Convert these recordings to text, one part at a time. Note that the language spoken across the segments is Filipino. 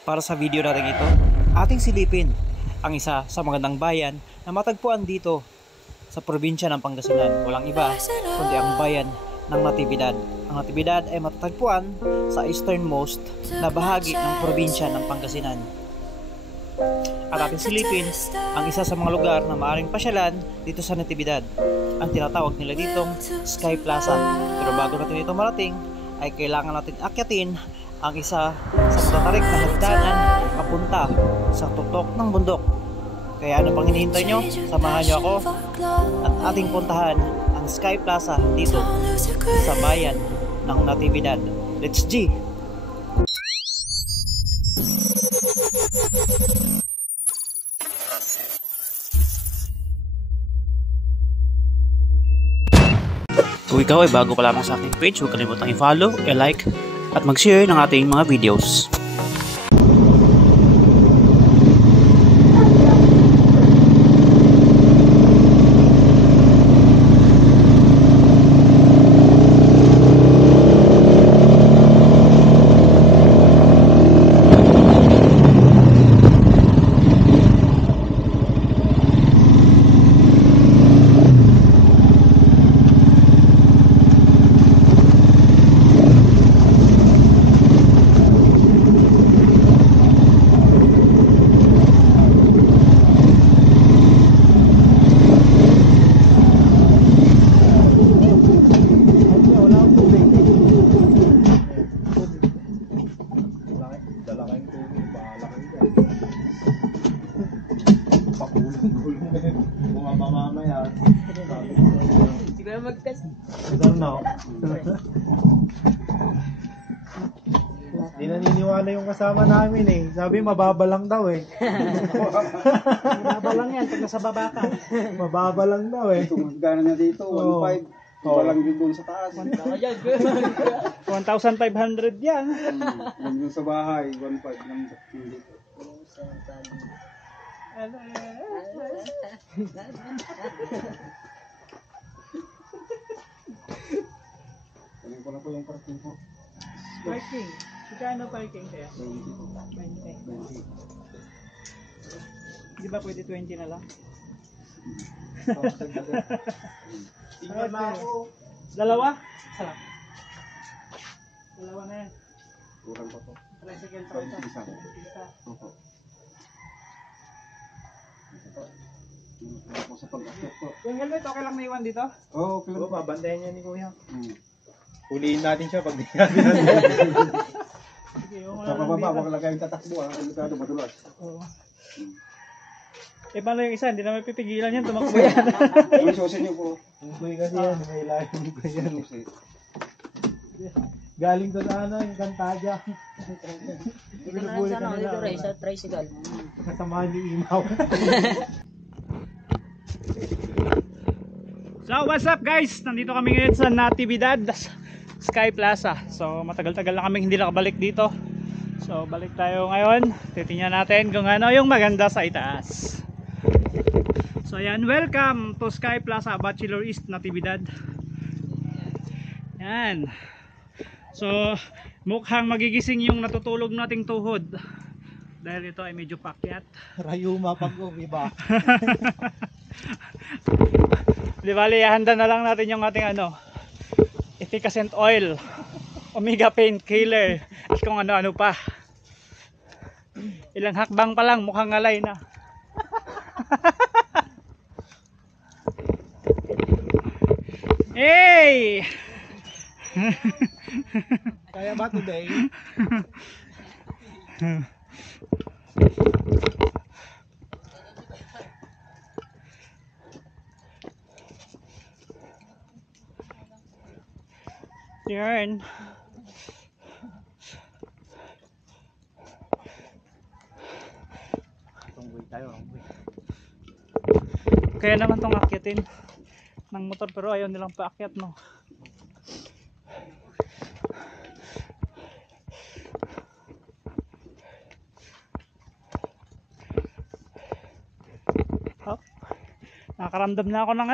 Para sa video natin ito, ating silipin ang isa sa magandang bayan na matagpuan dito sa probinsya ng Pangasinan. Walang iba kundi ang bayan ng Natividad. Ang Natividad ay matatagpuan sa easternmost na bahagi ng probinsya ng Pangasinan. At ating silipin ang isa sa mga lugar na maaaring pasyalan dito sa Natividad. Ang tinatawag nila ditong Sky Plaza. Pero bago natin ito marating ay kailangan natin akyatin ang isa sa matatarik na hagdanan papunta sa tuktok ng bundok. Kaya ano pang hinihintay nyo? Samahan nyo ako at ating puntahan ang Sky Plaza dito sa bayan ng Natividad. Let's G! Kung ikaw ay bago pa lamang sa aking page, huwag kalimutang i-follow, i-like, at mag-share ng ating mga videos. Hindi naniniwala yung kasama namin eh. Sabi mababa lang daw eh. Mababa lang yan pag nasa baba ka. Mababa lang daw eh. Itong gana na dito, 1.5. Walang din doon sa taas. 1,500 yan. Yung doon sa bahay, 1.5 lang dito. Kunin ko na po yung parking po. Parking. Kano parking kaya? 20 po. 20. Di ba pwede 20 na lang? Tingnan na ako. Dalawa? Sarap. Dalawa na yan. Kurang pa po. Tricycle pa ito. 20 isa. Opo. Ito po sa pag-akyat po. Yung helmet, okay lang na iwan dito? Oo, okay lang po. Babantayan niya ni Kuya. Huliin natin siya pag di natin. Sige, yung Sa pababa, wag lang kayong tatakbo. Delikado, madulas. Oo. Eh, paano yung isa? Hindi naman pipigilan yan. Tumakbo yan. Yung susi niyo po. Yung Kuya kasi yan. May lalim ko yan. Susi. Galing to na yung Cantadia. Dito na lang sana, dito rin, sa tricycle. Kasamahan ni Imaw. So, what's up guys? Nandito kami ngayon sa Natividad Sky Plaza. So, matagal-tagal na kami hindi nakabalik dito. So, balik tayo ngayon. Titingnan natin kung ano yung maganda sa itaas. So, ayan. Welcome to Sky Plaza, Bachelor East, Natividad. Yan. So, mukhang magigising yung natutulog nating tuhod. Dahil ito ay medyo pakyat. Rayuma pag-uwi ba? Di bali, handa na lang natin yung ating efficacent oil, omega painkiller, at kung ano-ano pa. Ilang hakbang pa lang, mukhang alay na. Hey! Kaya ba today? Yan. Kaya naman itong akyatin ng motor pero ayaw nilang paakyat, no? Oh, nakaramdam na ako ng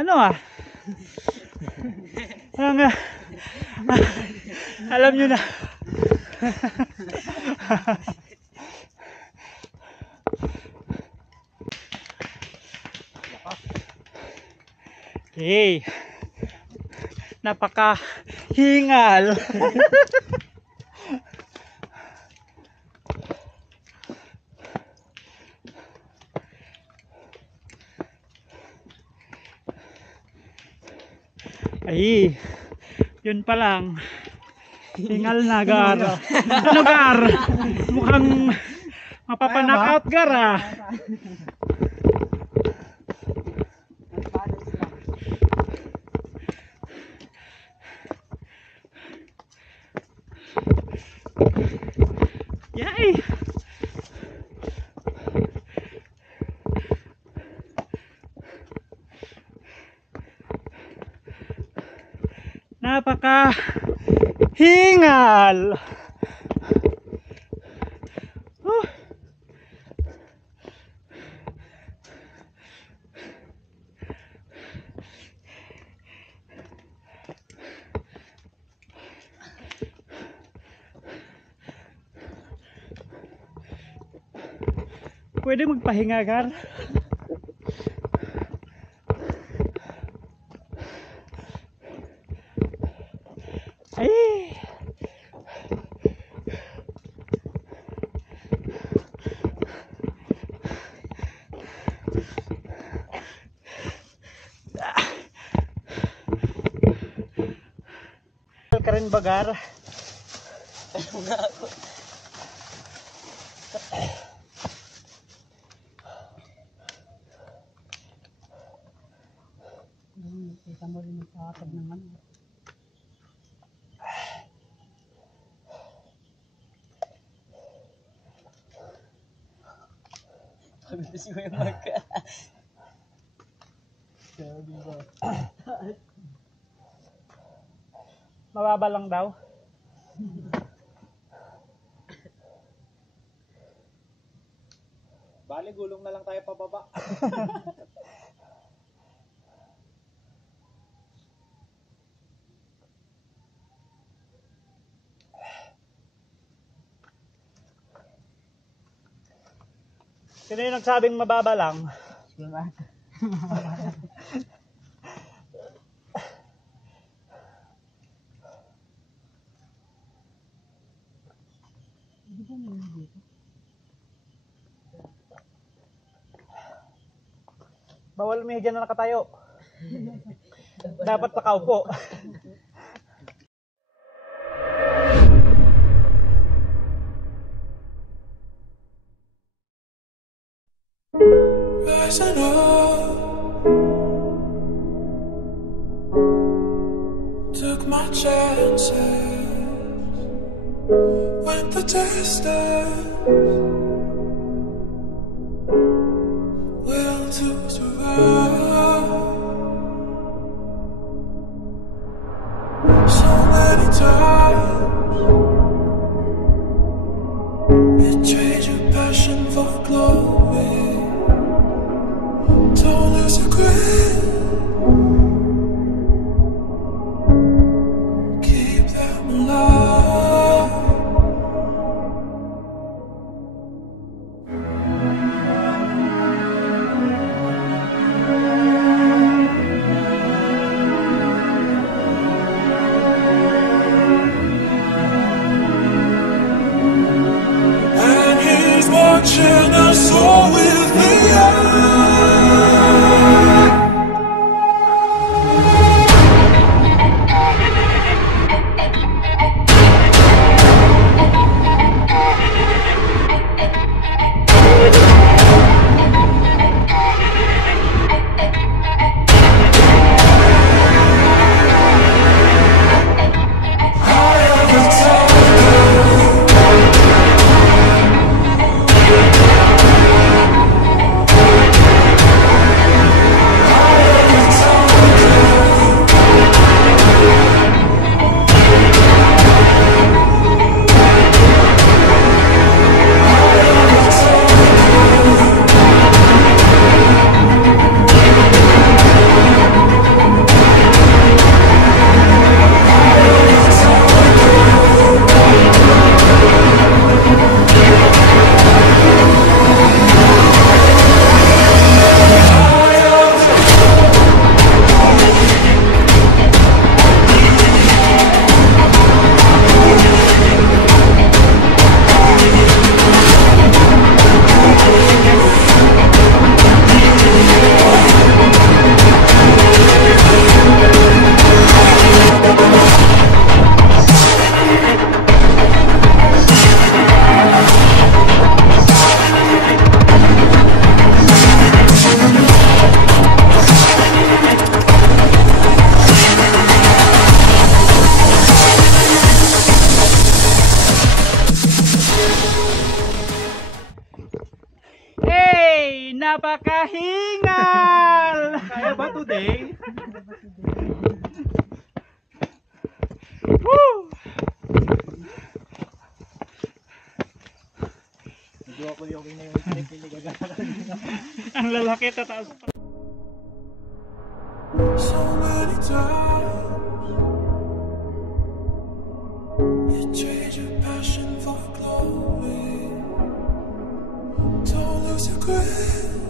alam nyo na. Hey, napaka hingal. Ay, yun pa lang. Hingal na, Gar. Ano, Gar? Mukhang mapapanakaut, Gar, ah. Yay! Napaka hingal. Pwede magpahinga, Gar. Ay. Ka rin ba, Gar? Kita mo rin yung kakatag ng ano. Pagod si Kuya Mark. Mababa lang daw. Bali, gulong na lang tayo pababa. Sino yung nagsabing mababa lang? Diba? Bawal may dyan na nakatayo. Dapat nakaupo. Rising up, took my chances, went the distance, will to survive. So many times, you trade your passion for glory. Don't lose your grip. Keep them alive. And he's watching us all with the eye. napakahingal! Kaya ba today? Woo! Medyo ako yung na yung Ang lalaki tataas pa. So many times you trade your passion for glory. Don't lose your grip.